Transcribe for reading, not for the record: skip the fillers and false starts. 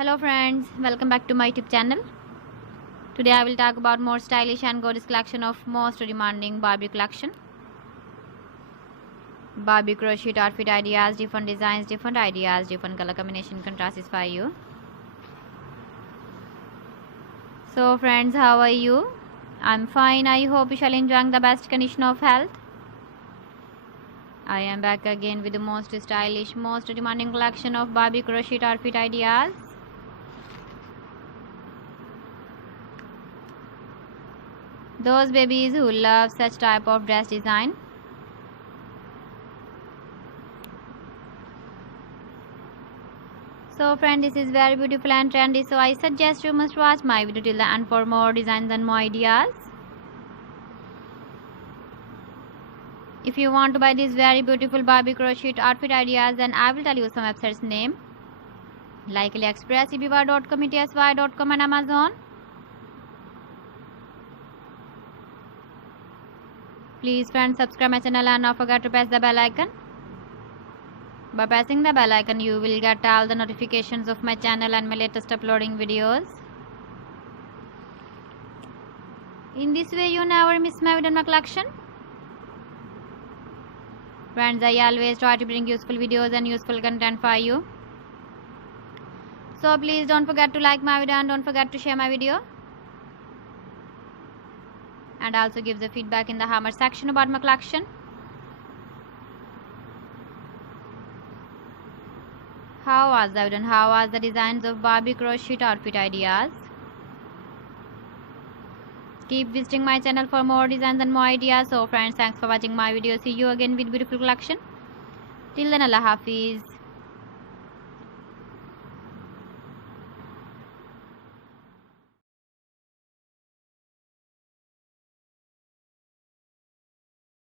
Hello friends, welcome back to my YouTube channel. Today I will talk about more stylish and gorgeous collection of most demanding Barbie collection. Barbie crochet outfit ideas, different designs, different ideas, different color combination contrasts for you. So friends, how are you? I'm fine. I hope you shall enjoy the best condition of health. I am back again with the most stylish, most demanding collection of Barbie crochet outfit ideas. Those babies who love such type of dress design. So friend, this is very beautiful and trendy, so I suggest you must watch my video till the end for more designs and more ideas. If you want to buy these very beautiful Barbie crochet outfit ideas, then I will tell you some websites name like AliExpress, eBay.com, ETSY.com and Amazon. Please friends, subscribe my channel and don't forget to press the bell icon. By pressing the bell icon, you will get all the notifications of my channel and my latest uploading videos. In this way, you never miss my video and my collection. Friends, I always try to bring useful videos and useful content for you. So please don't forget to like my video and don't forget to share my video. And also give the feedback in the comment section about my collection. How was the video and how was the designs of Barbie crochet outfit ideas? Keep visiting my channel for more designs and more ideas. So friends, thanks for watching my video. See you again with beautiful collection. Till then, Allah Hafiz.